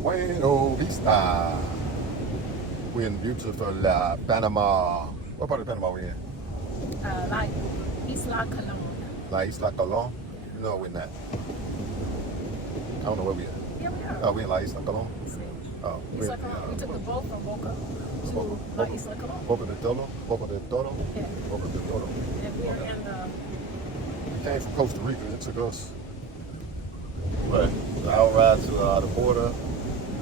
Bueno Vista. We're in beautiful Panama. What part of Panama we in? Like Isla Colón. La Isla Colón? No, we're not. I don't know where we at. Yeah, we are. Oh, we in La Isla Colón? Sí. Oh, Isla Colón. We took the boat from Boca to La Isla Colón. Boca del Toro? Boca del Toro? Yeah. Boca del Toro. And we are in the... We came from Costa Rica. It took us, what, an hour ride to the border.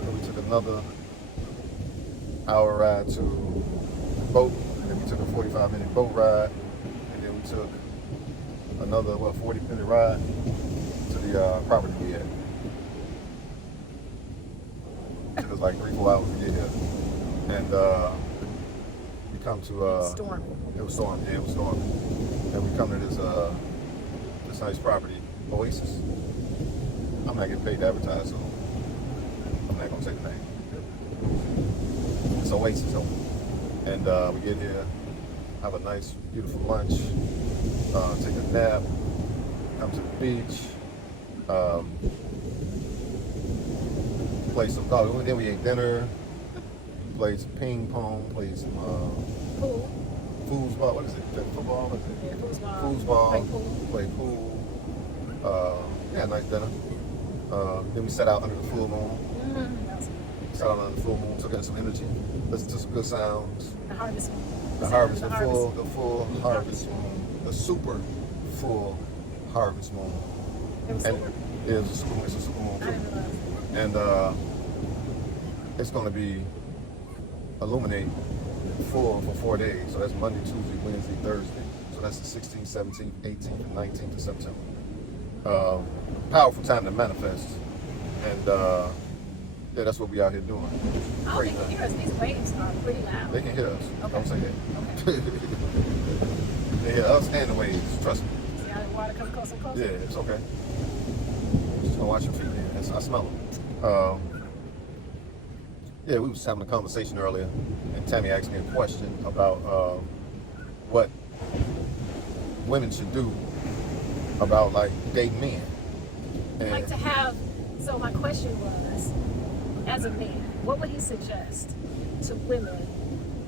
And we took another hour ride to the boat. And then we took a 45-minute boat ride. And then we took another, 40-minute ride to the property we had. It took us like 3-4 hours to get here. And we come to... storm. It was stormy. Yeah, it was stormy. And we come to this nice property, Oasis. I'm not getting paid to advertise, so I'm not gonna say the name. It's Oasis, and we get here, have a nice, beautiful lunch, take a nap, come to the beach, play some golf. Then we ate dinner, played some ping pong, played some Pool. foosball. What is it? Football? What is it? Yeah, foosball. Foosball. Play pool. Yeah, nice dinner. Then we sat out under the full moon. Sat out under the full moon, took in some energy, listened to some good sounds. The harvest moon. The full harvest moon. The super full harvest moon. It was And super. it's a super moon I too. didn't realize. And it's gonna be illuminate full for 4 days. So that's Monday, Tuesday, Wednesday, Thursday. So that's the 16th, 17th, 18th, and 19th of September. Powerful time to manifest. And yeah, that's what we out here doing. Oh, they can hear us. These waves are pretty loud. They can hear us. Okay. Don't say that. Okay. They hear us and the waves. Trust me. See how the water comes closer and closer? Yeah, it's okay. Just gonna watch your feet, man. I smell them. Yeah, we was having a conversation earlier, and Tammy asked me a question about what women should do about like dating men. And Like to have, so my question was, as a man, what would he suggest to women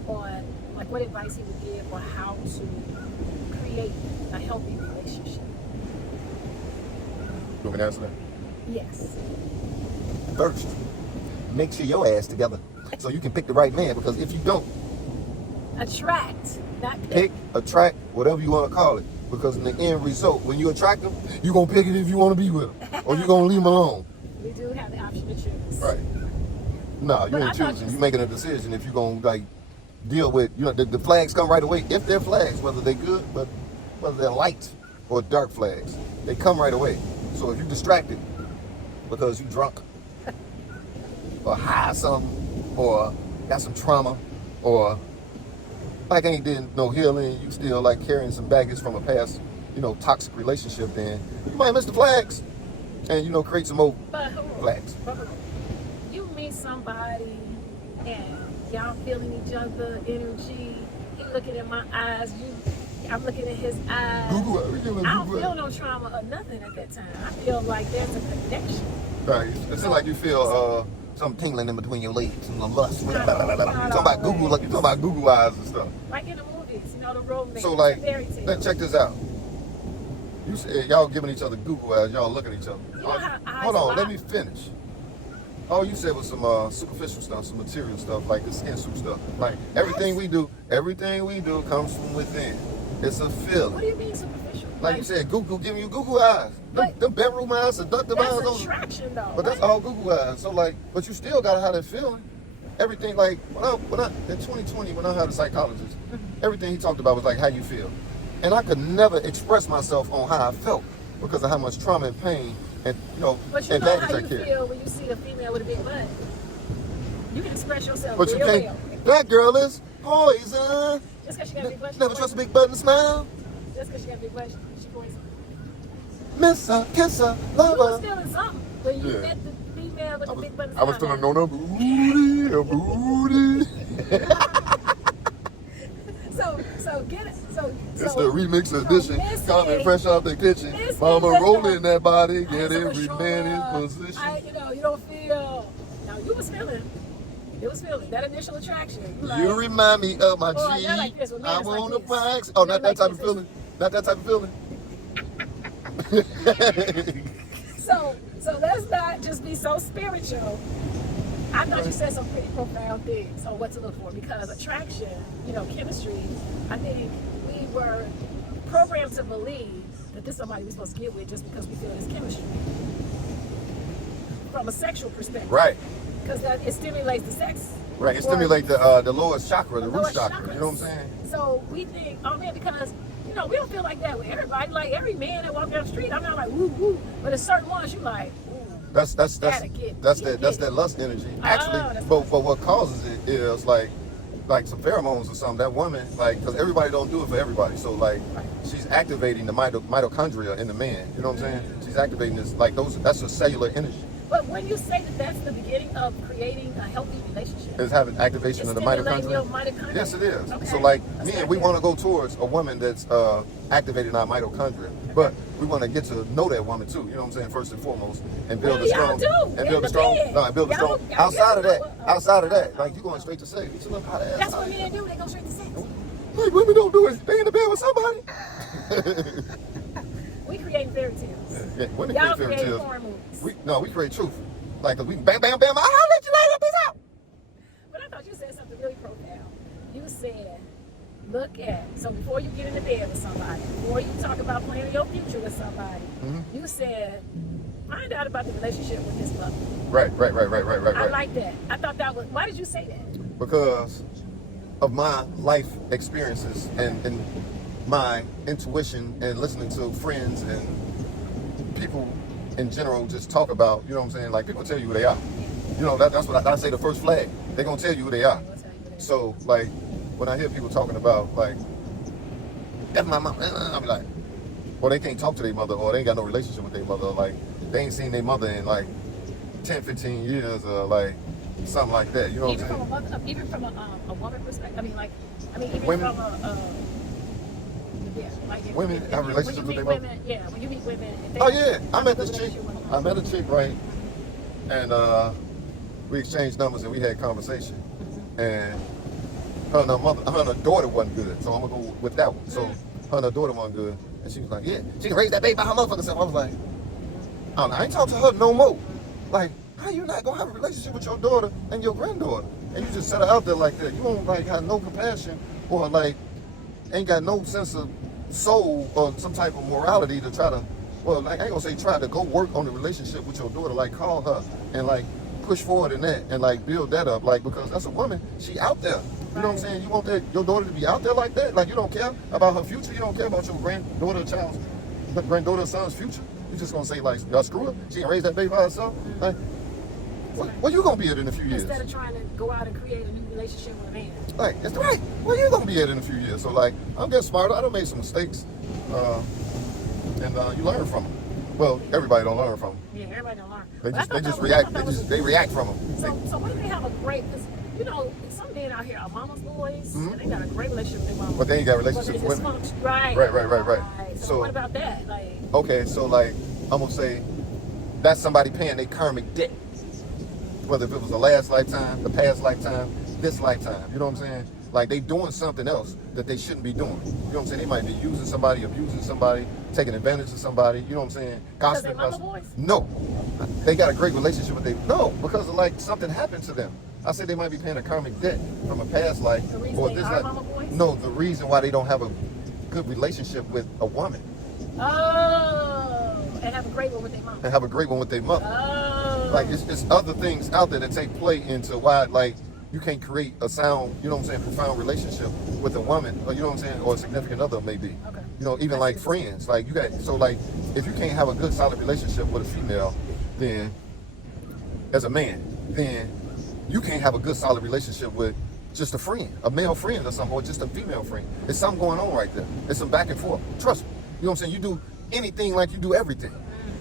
on, like what advice he would give on how to create a healthy relationship? You want me to answer that? Yes. First, make sure your ass together so you can pick the right man. Because if you don't, Attract, not pick, attract, whatever you want to call it. Because in the end result, when you attract them, you're going to pick it if you want to be with them. Or you're going to leave them alone. We do have the option to choose. Right. No, you But I ain't thought choosing. you You're making a decision if you're going to like deal with, the flags come right away. If they're flags, whether they're good, but whether they're light or dark flags, they come right away. So if you're distracted because you're drunk or high something or got some trauma or like ain't did no healing, you still like carrying some baggage from a past, toxic relationship, then you might miss the flags and, create some more But flags. you meet somebody and y'all feeling each other energy. He looking in my eyes. I'm looking at his eyes. I don't feel no trauma or nothing at that time. I feel like there's a connection. Right. It's like you feel something tingling in between your legs and the lust. You're talking about Google eyes and stuff. Like in the movies, the romance. So like, fairy tale. let's check this out. You said y'all giving each other Google eyes, y'all looking at each other. You know how eyes Hold on, lock? let me finish. All you said was some superficial stuff, some material stuff, like the skin suit stuff. Like everything we do comes from within. It's a feeling. What do you mean superficial? Like you said, Google giving you Google eyes. Them bedroom eyes, seductive eyes. That's attraction though. But that's all Google eyes. So like, but you still gotta have that feeling. Everything like when I in 2020 when I had a psychologist, everything he talked about was like how you feel, and I could never express myself on how I felt because of how much trauma and pain and But and know baggage how I you carry. feel when you see a female with a big butt. You can express yourself But you real can't. well. That girl is poison. Just because she got a big butt. Never trust a big butt and smile. Just because she got a big butt, she poison. Miss her, kiss her, You love was her. feeling something when you Yeah. met the female with the big butt. I was feeling on a booty, a booty. So get it. It's the remix edition, Missy, coming fresh out the kitchen. Missy, Mama let's rolling go. that body, get So every sure, man in position. you don't feel Now you was feeling. It was feeling that initial attraction. You remind me of my oh, G. like this, when I man's want like to this. flex. Oh, not Men that like type of this. feeling. Not that type of feeling. So let's not just be so spiritual. I thought you said some pretty profound things on what to look for, because attraction, chemistry, I think we were programmed to believe that this is somebody we're supposed to get with just because we feel this chemistry. From a sexual perspective. Right. Because it stimulates the sex. Right. It stimulates the lowest chakra, the root lowest chakra. chakras. You know what I'm saying? So we think, oh man, because we don't feel like that with everybody. Like every man that walks down the street, I'm not like woo woo. But at certain ones, you like, ooh. That's that lust energy. Actually, but what causes it is like some pheromones or something. That woman, like, because everybody don't do it for everybody. So like, she's activating the mitochondria in the man. You know what I'm saying? She's activating this, like that's a cellular energy. But when you say that that's the beginning of creating a healthy relationship, It's having activation of the mitochondria. Your mitochondria. Yes, it is. Okay. So like we want to go towards a woman that's activating our mitochondria, but we want to get to know that woman too. You know what I'm saying? First and foremost, and build a strong, Outside of that, like you going straight to sex. You look how that's what men do. They go straight to sex. Like women don't do it. They in the bed with somebody. We create fairy tales. Yeah, women Y'all create fairy tales. horror movies. We create truth. Like, cause we bam, bam, bam. I'll let you later. Peace out. But I thought you said something really profound. You said, look at, so before you get in the bed with somebody, before you talk about planning your future with somebody, you said, find out about the relationship with his mother. Right. I like that. I thought that was, why did you say that? Because of my life experiences and my intuition and listening to friends and people in general just talk about, you know what I'm saying? Like, people tell you who they are. You know, that's what I say, the first flag. They're going to tell you who they are. So, like, when I hear people talking about, like, that's my mom, I'm like, well, they can't talk to their mother, or they ain't got no relationship with their mother, or, like, they ain't seen their mother in, like, 10, 15 years, or, like, something like that. You know what I'm saying? Even from a woman perspective, even women, from like women have relationships with their mother. Yeah, when you meet women. Oh yeah, I met this chick. I met a chick, right? And we exchanged numbers and we had conversation. And her and her daughter wasn't good, so I'm gonna go with that one. So her and her daughter wasn't good, and she was like, yeah, she can raise that baby by her motherfucking self. I was like, I ain't talk to her no more. Like, how you not gonna have a relationship with your daughter and your granddaughter, and you just set her out there like that? You don't like have no compassion, or like ain't got no sense of soul or some type of morality to try to, well, like, I ain't gonna say try to go work on the relationship with your daughter, like call her and like push forward in that and like build that up, like, because that's a woman, she out there. You know what I'm saying? You want your daughter to be out there like that? Like, you don't care about her future? You don't care about your granddaughter, son's future? You just gonna say, like, y'all screw her? She can raise that baby by herself? Like, what you gonna be at in a few years? Instead of trying to go out and create a new relationship with a man. Like, that's right. Where you gonna be at in a few years? So, like, I'm getting smarter. I done made some mistakes, and you learn from them. Well, everybody don't learn from them. Yeah, everybody don't learn. They just react. They react from them. So when they have a great, because some men out here are mama's boys, and they got a great relationship with their mama. But they ain't got relationships with women. Right. So what about that? Like, okay, so like I'm gonna say that's somebody paying their karmic debt. Whether if it was the last lifetime, the past lifetime, this lifetime. You know what I'm saying? Like, they doing something else that they shouldn't be doing. You know what I'm saying? They might be using somebody, abusing somebody, taking advantage of somebody. You know what I'm saying? Gossiping. Because they mama boys? No. They got a great relationship with them. No, because of, like, something happened to them. I said they might be paying a karmic debt from a past life. The reason or they this are life. mama boys? No, the reason why they don't have a good relationship with a woman. Oh, and have a great one with their mama. And have a great one with their mother. Oh. Like, it's other things out there that take play into why, like, you can't create a sound, you know what I'm saying, profound relationship with a woman, or, you know what I'm saying, or a significant other maybe. Okay. You know, even like friends. Like, you got, so like, if you can't have a good solid relationship with a female, then, as a man, then you can't have a good solid relationship with just a friend, a male friend or something, or just a female friend. There's something going on right there. There's some back and forth. Trust me. You know what I'm saying? You do anything like you do everything.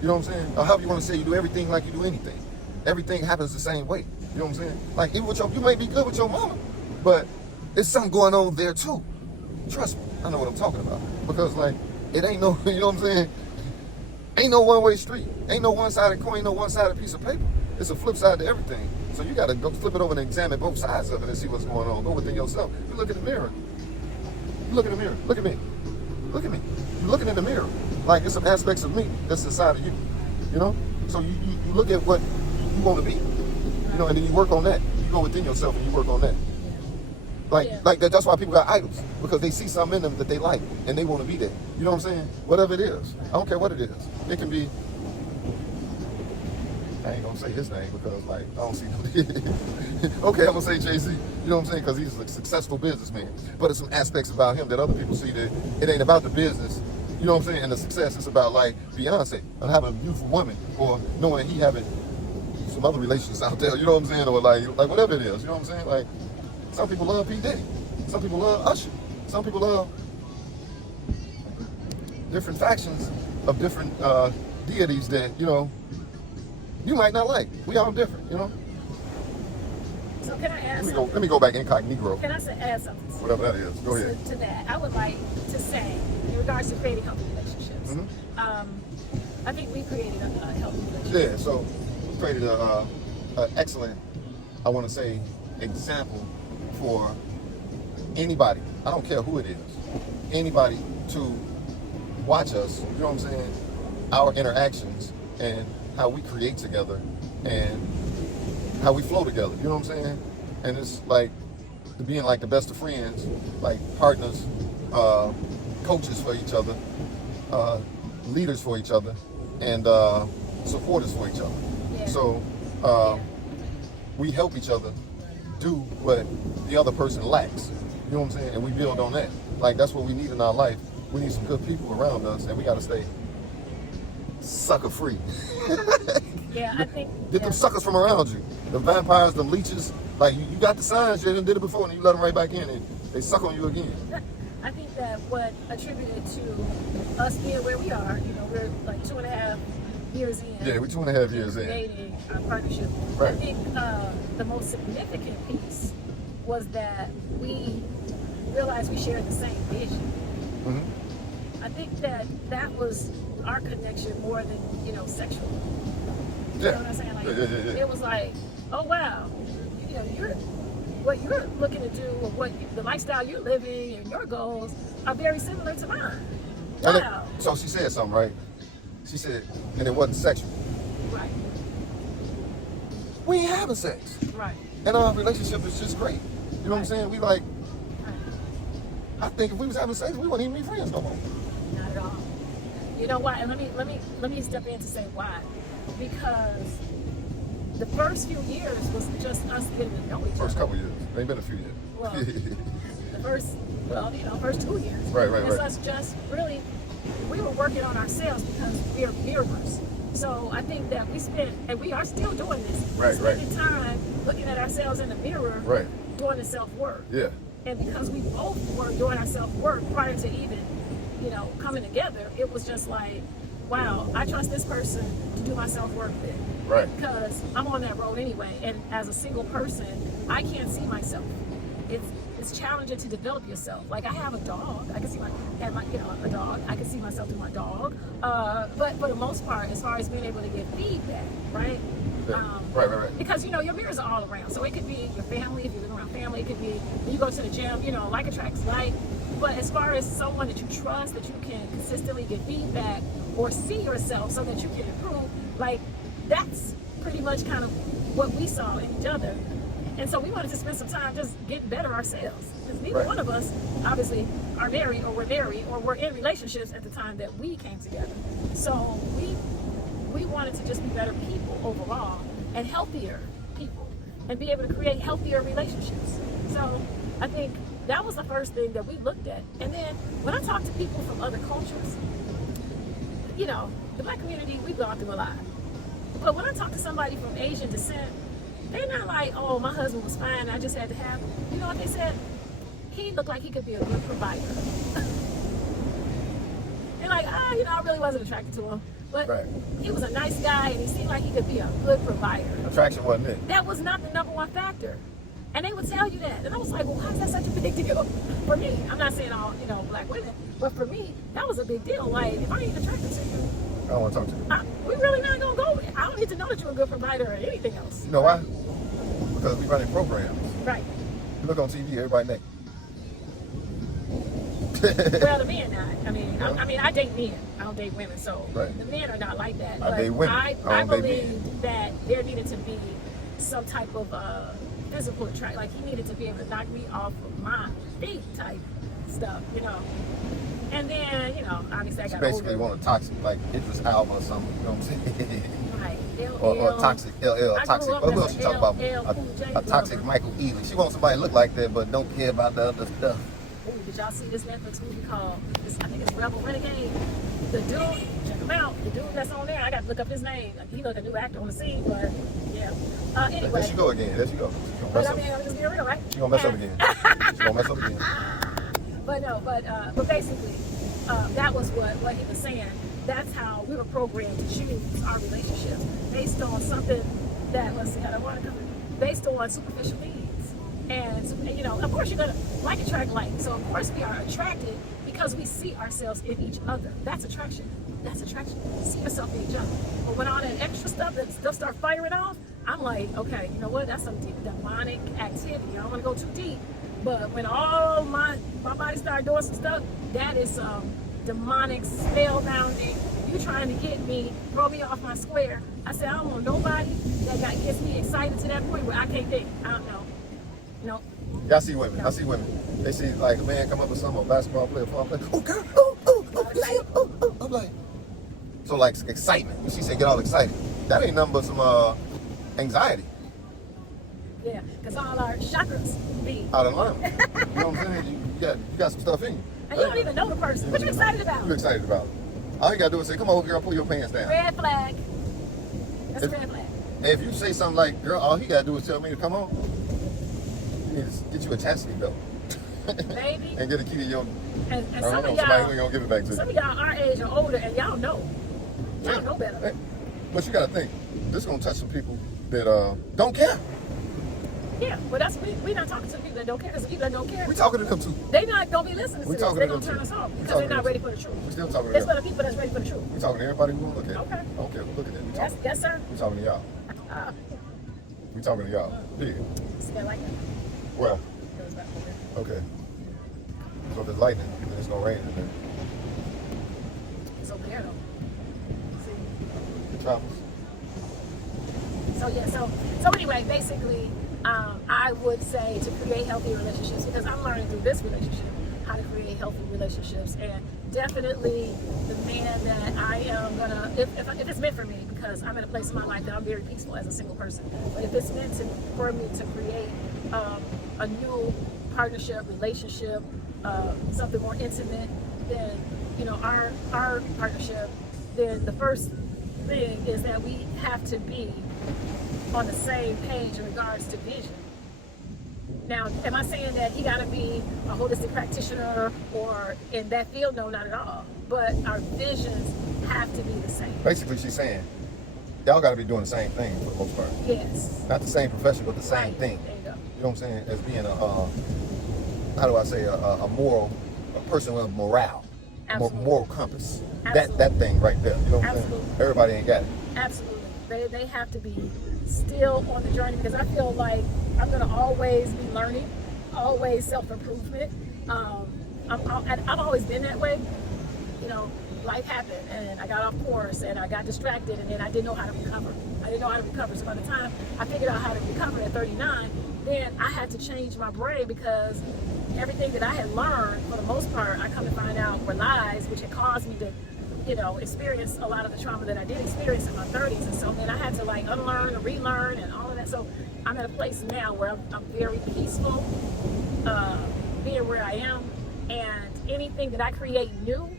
You know what I'm saying? Or however you want to say, you do everything like you do anything. Everything happens the same way. You know what I'm saying? Like, even with you may be good with your mama, but there's something going on there too. Trust me, I know what I'm talking about. Because, like, it ain't no, you know what I'm saying? Ain't no one-way street. Ain't no one-sided coin, ain't no one-sided piece of paper. It's a flip side to everything. So you got to go flip it over and examine both sides of it and see what's going on. Go within yourself. You look in the mirror. You look in the mirror. Look at me. Look at me. You're looking in the mirror. Like, there's some aspects of me that's inside of you. You know? So you look at what you want to be. You know, and then you work on that. You go within yourself and you work on that. Like that's why people got idols, because they see something in them that they like and they want to be there. You know what I'm saying? Whatever it is. I don't care what it is. It can be, I ain't gonna say his name because like I don't see no okay, I'm gonna say Jay-Z. You know what I'm saying? Because he's a successful businessman. But there's some aspects about him that other people see that it ain't about the business. You know what I'm saying? And the success is about like Beyonce and having a beautiful woman, or knowing he having some other relations out there. You know what I'm saying? Or like whatever it is. You know what I'm saying? Like, some people love P. Diddy. Some people love Usher. Some people love different factions of different deities that, you know, you might not like. We all different, you know? So can I add something? Let me go back incognito. Can I add something? Whatever that is. Go ahead. To that, I would like to say, in regards to creating healthy relationships, I think we created a healthy relationship. Yeah, so we created an excellent, I want to say, example for anybody, I don't care who it is, anybody to watch us, you know what I'm saying, our interactions and how we create together and how we flow together, you know what I'm saying? And it's like being like the best of friends, like partners, coaches for each other, leaders for each other, and supporters for each other. Yeah. So we help each other do what the other person lacks. You know what I'm saying? And we build on that. Like, that's what we need in our life. We need some good people around us, and we got to stay sucker free. Yeah, I think. Get them suckers from around you. The vampires, the leeches. Like, you got the signs, you did it before, and you let them right back in, and they suck on you again. I think that what attributed to us being where we are, you know, we're like 2.5 years in. Yeah, we're 2.5 years in. Creating our partnership. Right. I think the most significant piece was that we realized we shared the same vision. Mm-hmm. I think that was our connection more than, you know, sexual. You know what I'm saying? Like, yeah. It was like, oh wow, you know, what you're looking to do, or the lifestyle you're living, and your goals are very similar to mine. Wow. So she said something, right? She said, and it wasn't sexual. Right. We ain't having sex. Right. And our relationship is just great. You know what I'm saying? We like, Right. I think if we was having sex, we wouldn't even be friends no more. Not at all. You know why? And let me step in to say why. Because the first few years was just us getting to know each other. First couple years. It ain't been a few years. Well, the first 2 years. Right. It's us just really, we were working on ourselves because we are mirrors. So I think that we spent, and we are still doing this, spending time looking at ourselves in the mirror, doing the self-work. Yeah. And because we both were doing our self-work prior to even, you know, coming together, it was just like, wow, I trust this person to do my self-work with. Right. Because I'm on that road anyway, and as a single person, I can't see myself. It's challenging to develop yourself. Like, I have a dog. I can see a dog. I can see myself through my dog. But for the most part, as far as being able to get feedback, right? Yeah. Right. Because, you know, your mirrors are all around. So it could be your family, if you live around family. It could be when you go to the gym, you know, like attracts like. But as far as someone that you trust, that you can consistently get feedback or see yourself so that you can improve, like, that's pretty much kind of what we saw in each other. And so we wanted to spend some time just getting better ourselves. Because neither one of us, obviously, are married or were in relationships at the time that we came together. So we wanted to just be better people overall and healthier people and be able to create healthier relationships. So I think that was the first thing that we looked at. And then when I talk to people from other cultures, you know, the Black community, we've gone through a lot. But when I talk to somebody from Asian descent, they're not like, oh, my husband was fine, I just had to have him. You know what they said? He looked like he could be a good provider. They're like, you know, I really wasn't attracted to him. But he was a nice guy, and he seemed like he could be a good provider. Attraction wasn't it? That was not the number one factor. And they would tell you that. And I was like, well, why is that such a big deal for me? I'm not saying all, you know, Black women, but for me, that was a big deal. Like, if I ain't attracted to you, I don't want to talk to you. we really not going to go. I don't need to know that you're a good provider or anything else. You know why? Because we running programs. Right. You look on TV, everybody naked. Well, the men not. I mean, I date men. I don't date women, so right. The men are not like that. I date women. I believe that there needed to be some type of physical attraction. Like he needed to be able to knock me off of my feet type stuff, you know. And then, you know, obviously I got basically older. want a toxic, like Idris Alba or something. You know what I'm saying? Right. or toxic LL, toxic. What else she talking about? A toxic Michael Ealy. She wants somebody to look like that, but don't care about the other stuff. Ooh, did y'all see this Netflix movie called? I think it's Rebel Renegade. The dude, check him out. The dude that's on there, I got to look up his name. Like, he look a new actor on the scene, but yeah. Anyway. There she go again. There she go. But I mean, I'm just being real, right? She gonna mess up again. She gonna mess up again. But basically, that was what he was saying. That's how we were programmed to choose our relationships based on something that was based on superficial needs. And you know, of course, you're gonna like attract like. So of course, we are attracted because we see ourselves in each other. That's attraction. That's attraction. See yourself in each other. But when all that extra stuff that start firing off, I'm like, okay, you know what? That's some deep demonic activity. I don't want to go too deep. But when all my body started doing some stuff, that is demonic, spellbounding. You trying to get me, throw me off my square. I said, I don't want nobody that gets me excited to that point where I can't think. I don't know. No. Yeah, I see women. No. I see women. They see like a man come up with something, a basketball player, football player. Oh, girl, oh. I'm like, so like excitement. When she said get all excited, that ain't nothing but some anxiety. Yeah, because all our chakras be out of line. You know what I'm saying? You got some stuff in you. And you don't even know the person. What you excited about? You're excited about it. All you gotta do is say, come on, girl, pull your pants down. Red flag. That's a red flag. And if you say something like, girl, all he gotta do is tell me to come on, you need to get you a chastity belt. Maybe. And get a key to your... And some of y'all... Somebody ain't gonna give it back to you. Some of y'all our age or older, and y'all know. Y'all know better. But you gotta think, this is gonna touch some people that don't care. Yeah, but that's we not talking to the people that don't care, because the people that don't care, we talking to them too. They not gonna be listening to this. They're gonna turn us off because they're not ready for the truth. We still talking to them. It's for the people that's ready for the truth. We talking to everybody who wanna look at it. Okay. I don't care who look at it. Yes, sir. We talking to y'all. We talking to y'all. Period. Smell like that. Well. Okay. So if there's lightning, then it's gonna rain in there. It's over there though. See? It travels. So yeah, so anyway, basically, I would say to create healthy relationships, because I'm learning through this relationship how to create healthy relationships, and definitely the man that I am gonna, if it's meant for me, because I'm in a place in my life that I'm very peaceful as a single person, but if it's meant for me to create a new partnership, relationship, something more intimate than, you know, our partnership, then the first thing is that we have to be on the same page in regards to vision. Now, am I saying that he got to be a holistic practitioner or in that field? No, not at all. But our visions have to be the same. Basically, she's saying, y'all got to be doing the same thing for the most part. Yes. Not the same profession, but the same thing. There you go. You know what I'm saying? As being how do I say, a person with morale. Absolutely. Moral compass. Absolutely. That thing right there. You know what I'm Absolutely. saying? Everybody ain't got it. Absolutely. They have to be still on the journey, because I feel like I'm going to always be learning, always self-improvement. I've always been that way. You know, life happened and I got off course and I got distracted, and then I didn't know how to recover. So by the time I figured out how to recover at 39, then I had to change my brain, because everything that I had learned, for the most part, I come to find out were lies, which had caused me to, you know, experience a lot of the trauma that I did experience in my 30s. And so then I had to like unlearn and relearn and all of that. So I'm at a place now where I'm very peaceful, being where I am, and anything that I create new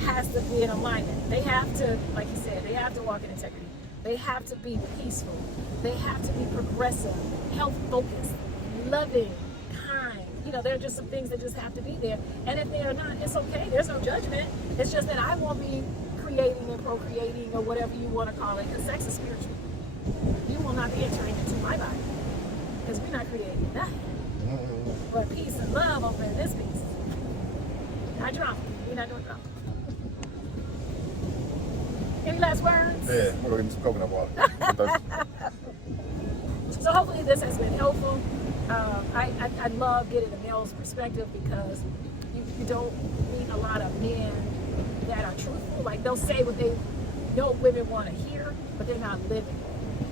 has to be in alignment. They have to, like you said, they have to walk in integrity. They have to be peaceful. They have to be progressive, health-focused, loving, kind. You know, there are just some things that just have to be there. And if they are not, it's okay. There's no judgment. It's just that I won't be creating and procreating or whatever you want to call it, because sex is spiritual. You will not be entering into my body, because we're not creating nothing but peace and love over in this piece. Not drama. We're not doing drama. Any last words? Yeah, I'm gonna go get me some coconut water. I'm thirsty. So hopefully this has been helpful. I love getting the male's perspective because you don't meet a lot of men that are truthful. Like they'll say what they know women want to hear, but they're not living.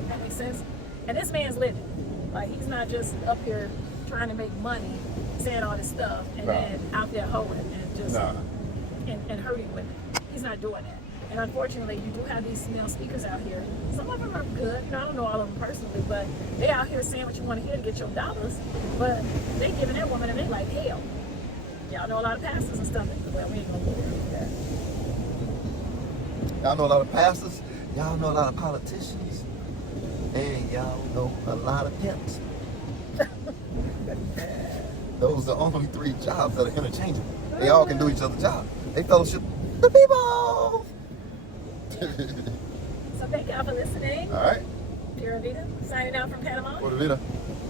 That makes sense? And this man's living. Like he's not just up here trying to make money, saying all this stuff, and then out there hoeing and just and hurting women. He's not doing that. And unfortunately, you do have these male speakers out here. Some of them are good. I don't know all of them personally, but they out here saying what you want to hear to get your dollars. But they giving that woman and they like hell. Y'all know a lot of pastors and stuff. Well, we ain't gonna go there with that. Y'all know a lot of pastors. Y'all know a lot of politicians. And y'all know a lot of pimps. Those are the only 3 jobs that are interchangeable. They all can do each other's job. They fellowship the people. So thank y'all for listening. All right. Pura Vida, signing out from Panama. Pura Vida.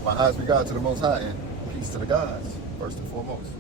My highest regard to the Most High and peace to the gods, first and foremost.